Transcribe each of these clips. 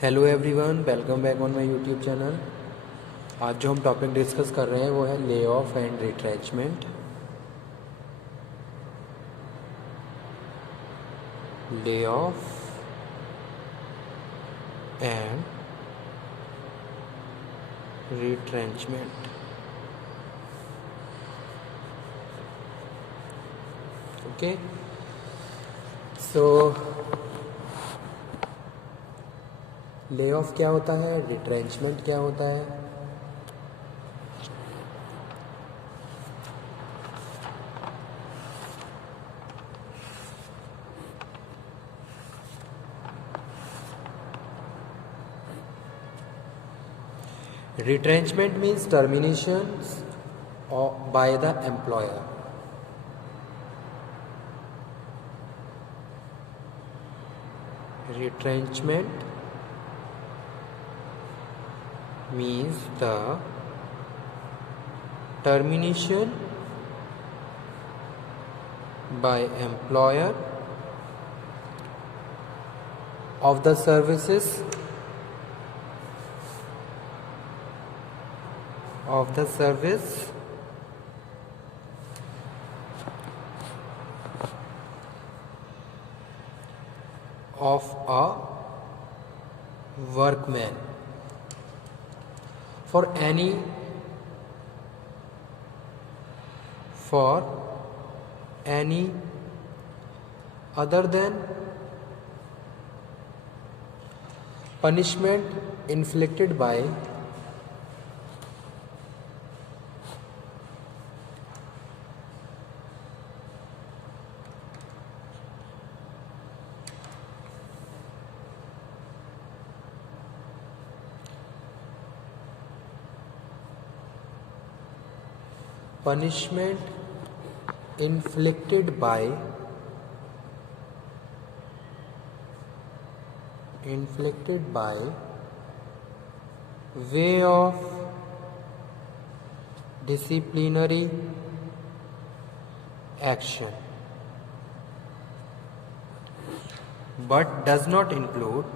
Hello everyone, welcome back on my YouTube channel. आज जो हम टॉपिक डिस्कस कर रहे हैं वो है lay of and retrenchment. Lay off and retrenchment. Okay, so lay off क्या होता है, रिट्रेंचमेंट क्या होता है। Retrenchment means termination by the employer. Retrenchment means the termination by employer of the services of the service of a workman for any other than punishment inflicted by inflicted by way of disciplinary action but does not include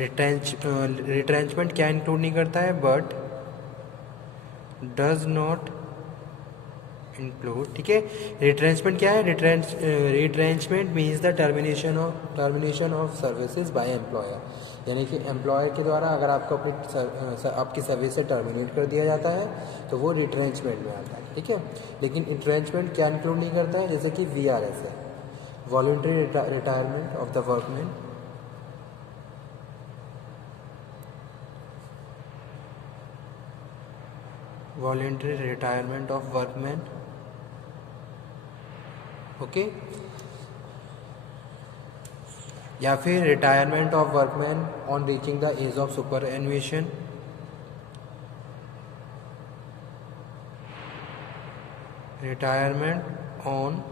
retrenchment क्या include नहीं करता है, but does not include. ठीक है, retrenchment क्या है, retrenchment means the termination of services by employer, यानी कि एम्प्लॉयर के द्वारा अगर आपको आपकी सर्विस से टर्मिनेट कर दिया जाता है तो वो रिट्रेंचमेंट में आता है। ठीक है, लेकिन इंट्रेंचमेंट क्या इंक्लूड नहीं करता है, जैसे कि VRS है, voluntary retirement of the workman. Voluntary retirement of workman, okay, या फिर retirement of workman on reaching the age of superannuation. Retirement on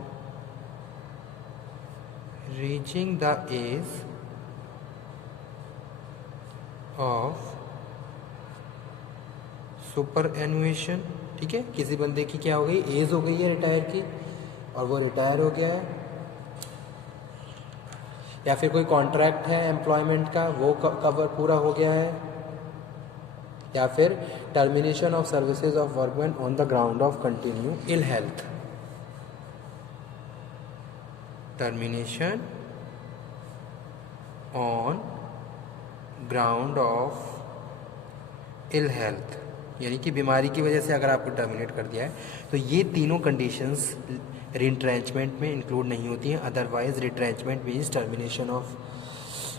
reaching the age of superannuation. ठीक है, किसी बंदे की क्या हो गई, एज हो गई है रिटायर की और वो रिटायर हो गया है, या फिर कोई कॉन्ट्रैक्ट है एम्प्लॉयमेंट का वो कवर पूरा हो गया है, या फिर termination of services of workman on the ground of continue ill health. Termination on ground of ill health, यानी कि बीमारी की वजह से अगर आपको टर्मिनेट कर दिया है तो ये तीनों कंडीशंस रिट्रेंचमेंट में इंक्लूड नहीं होती हैं। Otherwise retrenchment means termination of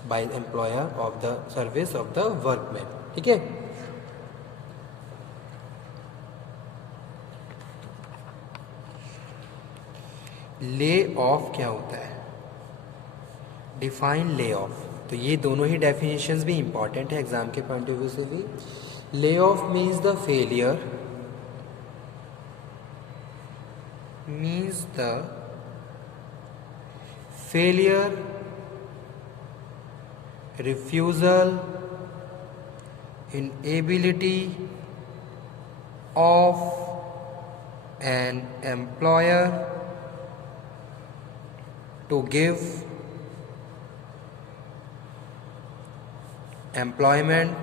by employer of the service of the workman. ठीक है, ले ऑफ क्या होता है, डिफाइन ले ऑफ। तो ये दोनों ही डेफिनेशंस भी इंपॉर्टेंट है एग्जाम के पॉइंट ऑफ व्यू से भी। Lay off means the failure, refusal, inability of an employer to give employment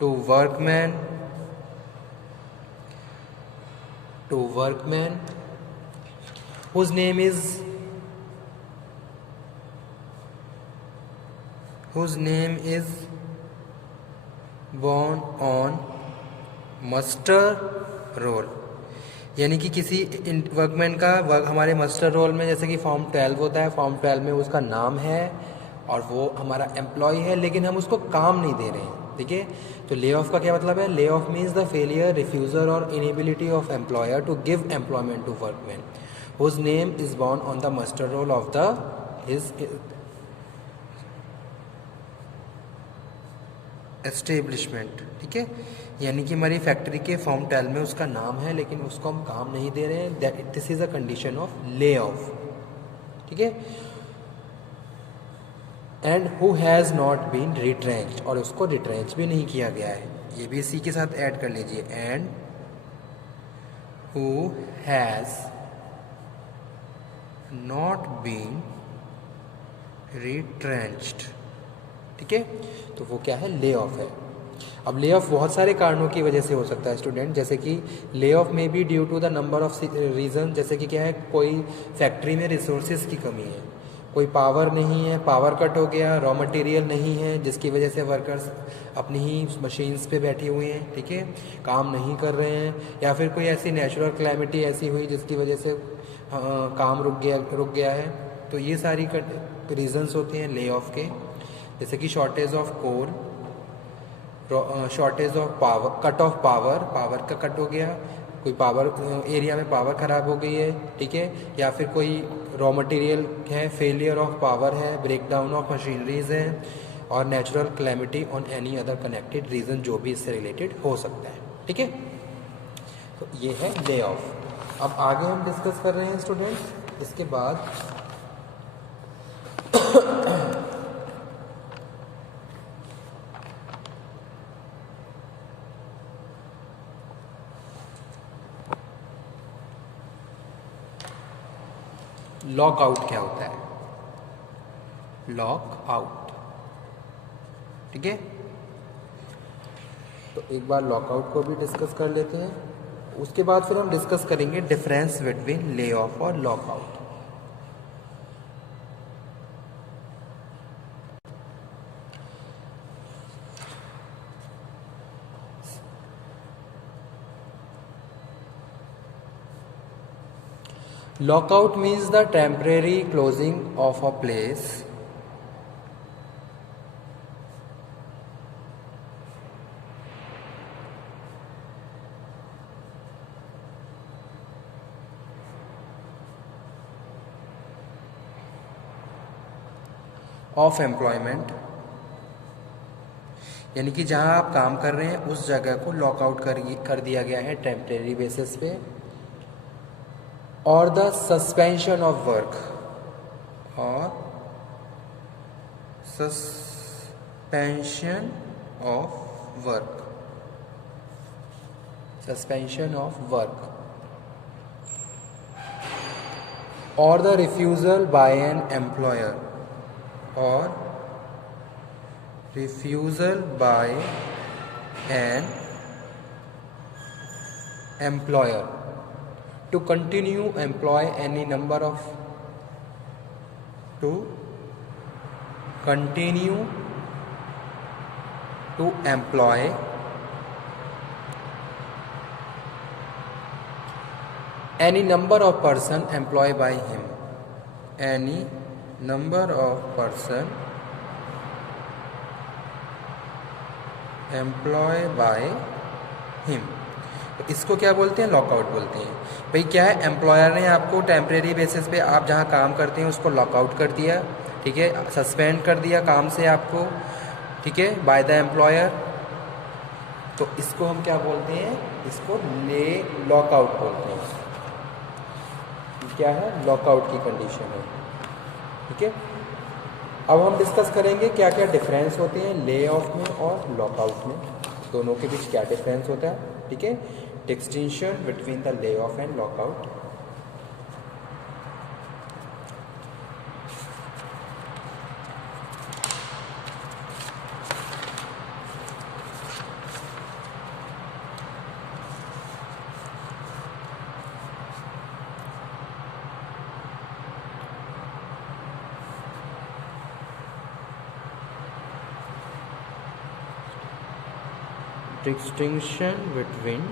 to workman whose name is born on muster roll, यानी कि किसी वर्कमैन का हमारे मस्टर रोल में, जैसे कि फॉर्म 12 होता है, फॉर्म 12 में उसका नाम है और वो हमारा एम्प्लॉय है, लेकिन हम उसको काम नहीं दे रहे हैं, ठीक है। तो ले ऑफ का क्या मतलब है? Lay off means the failure, refusal और inability of employer to give employment to workman whose name is born on the muster roll of the his establishment, ठीक है। यानी कि हमारी फैक्ट्री के फॉर्म 12 में उसका नाम है, लेकिन उसको हम काम नहीं दे रहे हैं, this is a condition of lay off, ठीक है। And who has not been retrenched, और उसको रिट्रेंच भी नहीं किया गया है, ये भी इसी के साथ ऐड कर लीजिए। And who has not been retrenched, ठीक है। तो वो क्या है? ले ऑफ है। अब ले ऑफ बहुत सारे कारणों की वजह से हो सकता है स्टूडेंट, जैसे कि ले ऑफ में be due to the number of reason, जैसे कि क्या है, कोई फैक्ट्री में रिसोर्सेज की कमी है, कोई पावर नहीं है, पावर कट हो गया, रॉ मटेरियल नहीं है, जिसकी वजह से वर्कर्स अपनी ही मशीन्स पे बैठे हुए हैं, ठीक है, काम नहीं कर रहे हैं, या फिर कोई ऐसी नेचुरल क्लैमिटी ऐसी हुई जिसकी वजह से काम रुक गया है। तो ये सारी रीजंस होते हैं ले ऑफ के, जैसे कि shortage of coal, shortage of power, cut of power का कट हो गया, कोई पावर एरिया में पावर ख़राब हो गई है, ठीक है, या फिर कोई रॉ मटेरियल है, फेलियर ऑफ पावर है, ब्रेकडाउन ऑफ मशीनरीज है, और natural calamity on any other connected reason जो भी इससे रिलेटेड हो सकता है, ठीक है। तो ये है ले ऑफ। अब आगे हम डिस्कस कर रहे हैं स्टूडेंट्स, इसके बाद लॉक आउट क्या होता है? लॉक आउट, ठीक है। तो एक बार लॉकआउट को भी डिस्कस कर लेते हैं, उसके बाद फिर हम डिस्कस करेंगे डिफरेंस बिटवीन ले ऑफ और lockout. Lockout means the temporary closing of a place of employment, यानी कि जहां आप काम कर रहे हैं उस जगह को लॉकआउट कर दिया गया है टेम्परेरी बेसिस पे, और द सस्पेंशन ऑफ वर्क, और सस्पेंशन ऑफ वर्क, और the refusal by an employer, और refusal by an employer to continue employ any number of any number of person employed by him, any number of person employed by him। तो इसको क्या बोलते हैं? Lockout बोलते हैं। भाई क्या है, एम्प्लॉयर ने आपको टेम्परेरी बेसिस पे आप जहाँ काम करते हैं उसको लॉकआउट कर दिया, ठीक है, सस्पेंड कर दिया काम से आपको, ठीक है, बाय द एम्प्लॉयर। तो इसको हम क्या बोलते हैं? इसको लॉकआउट बोलते हैं। क्या है? लॉकआउट की कंडीशन है, ठीक है। अब हम डिस्कस करेंगे क्या क्या डिफरेंस होते हैं ले ऑफ में और लॉकआउट में, दोनों के बीच क्या डिफरेंस होता है, ठीक है। Distinction between the lay off and lockout. distinction between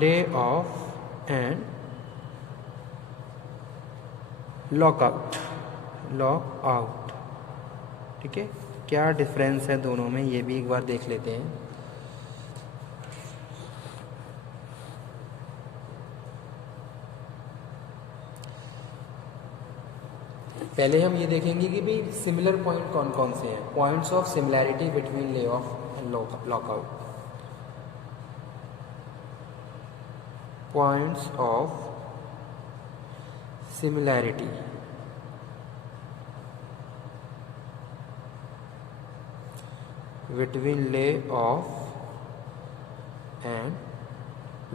layoff and lockout. ठीक है, क्या डिफरेंस है दोनों में ये भी एक बार देख लेते हैं। पहले हम ये देखेंगे कि भी सिमिलर पॉइंट कौन कौन से हैं, points of similarity between lay off and lockout. Points of similarity between lay off and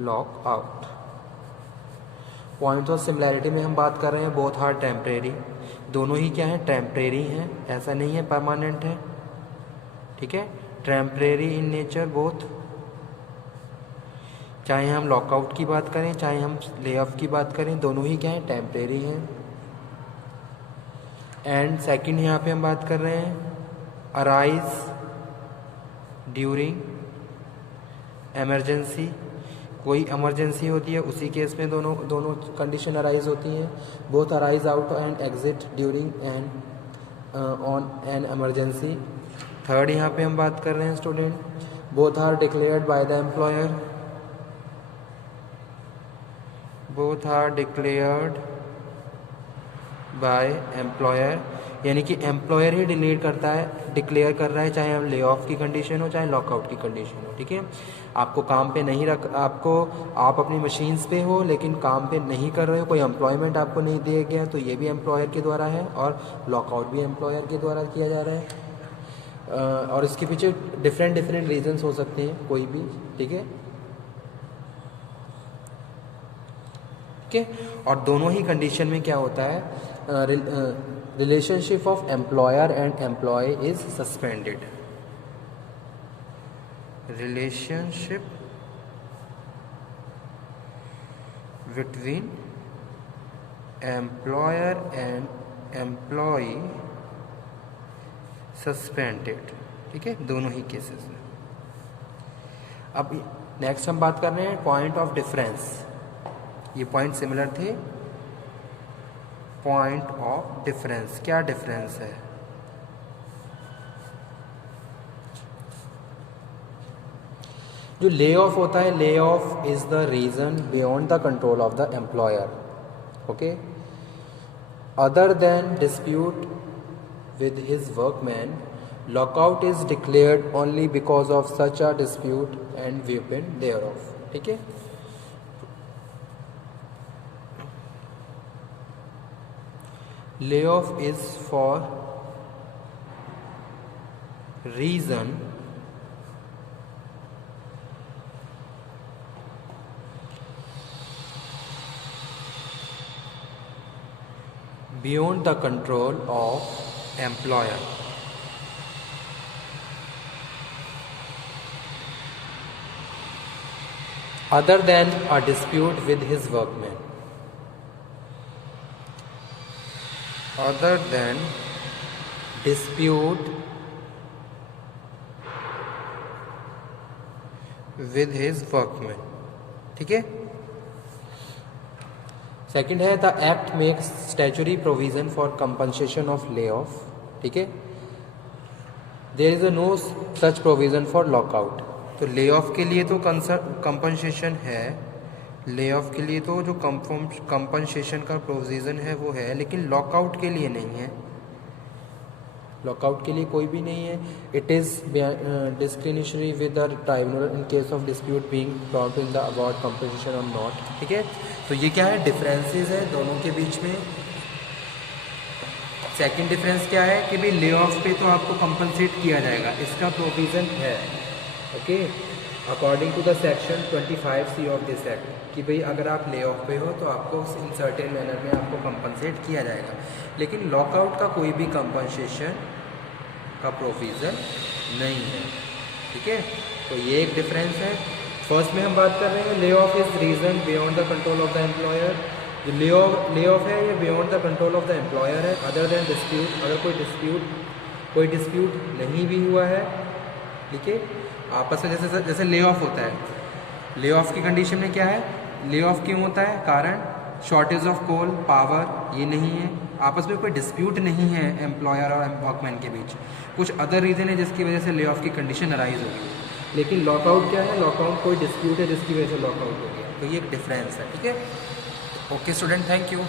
lockout. Points of similarity में हम बात कर रहे हैं बोथ आर टेम्परेरी, दोनों ही क्या है, टेम्परेरी हैं, ऐसा नहीं है परमानेंट है। ठीक है, टेम्परेरी इन नेचर बोथ, चाहे हम लॉकआउट की बात करें चाहे हम ले ऑफ की बात करें, दोनों ही क्या है, टेम्परेरी हैं। एंड सेकंड यहाँ पे हम बात कर रहे हैं अराइज ड्यूरिंग इमरजेंसी, कोई इमरजेंसी होती है उसी केस में दोनों कंडीशन अराइज होती हैं। Both arise out and exit during and on an emergency. Third यहाँ पे हम बात कर रहे हैं student, both are declared by the employer, both are declared by employer, यानी कि एम्प्लॉयर ही डिक्लेयर कर रहा है, चाहे हम ले ऑफ की कंडीशन हो चाहे लॉकआउट की कंडीशन हो। ठीक है, आपको काम पे नहीं आप अपनी मशीन्स पे हो लेकिन काम पे नहीं कर रहे हो, कोई एम्प्लॉयमेंट आपको नहीं दिया गया, तो ये भी एम्प्लॉयर के द्वारा है और लॉकआउट भी एम्प्लॉयर के द्वारा किया जा रहा है। और इसके पीछे डिफरेंट रीजंस हो सकते हैं कोई भी। ठीक है, और दोनों ही कंडीशन में क्या होता है, relationship of employer and employee is suspended. Relationship between employer and employee suspended. ठीक है, दोनों ही केसेस में। अब नेक्स्ट हम बात कर रहे हैं पॉइंट ऑफ डिफरेंस। ये पॉइंट सिमिलर थे, पॉइंट ऑफ डिफरेंस, क्या डिफरेंस है। जो ले ऑफ होता है, lay off is the reason beyond the control of the employer. Okay, other than dispute with his workman, lockout is declared only because of such a dispute and weapon thereof. ठीक है, layoff is for reason beyond the control of employer. Other than a dispute with his workman. Other than dispute with his workman. ठीक है, second है the act makes statutory provision for compensation of lay off. ठीक है, there is no such provision for lockout. तो lay of के लिए तो compensation है, ले ऑफ के लिए तो जो कंपनसेशन का प्रोविजन है वो है, लेकिन लॉकआउट के लिए नहीं है। लॉकआउट के लिए कोई भी नहीं है। It is discriminatory with the tribunal in case of dispute being brought in the award compensation और नॉट। ठीक है, तो ये क्या है, डिफरेंसेस है दोनों के बीच में। सेकंड डिफरेंस क्या है कि भाई ले ऑफ पे तो आपको कंपनसेट किया जाएगा, इसका प्रोविज़न है। Okay, according to the section 25C of this act, कि भाई अगर आप ले ऑफ पे हो तो आपको इन सर्टेन मैनर में आपको कंपनसेट किया जाएगा, लेकिन लॉकआउट का कोई भी कंपनसेशन का प्रोविज़न नहीं है। ठीक है, तो ये एक डिफरेंस है। फर्स्ट में हम बात कर रहे हैं lay off is reason beyond the control of the employer. जो ले ऑफ है ये beyond the control of the employer है, अदर देन डिस्प्यूट। अगर कोई डिस्प्यूट कोई डिस्प्यूट नहीं भी हुआ है, ठीक है। आपस में जैसे जैसे ले ऑफ होता है, ले ऑफ की कंडीशन में क्या है, ले ऑफ क्यों होता है, कारण शॉर्टेज ऑफ कोल पावर, ये नहीं है, आपस में कोई डिस्प्यूट नहीं है एम्प्लॉयर और वर्कमैन के बीच, कुछ अदर रीज़न है जिसकी वजह से ले ऑफ की कंडीशन अराइज होगी। लेकिन लॉकआउट क्या है, लॉकआउट कोई डिस्प्यूट है जिसकी वजह से लॉकआउट हो गया, तो ये एक डिफरेंस है, ठीक है। Okay student, thank you.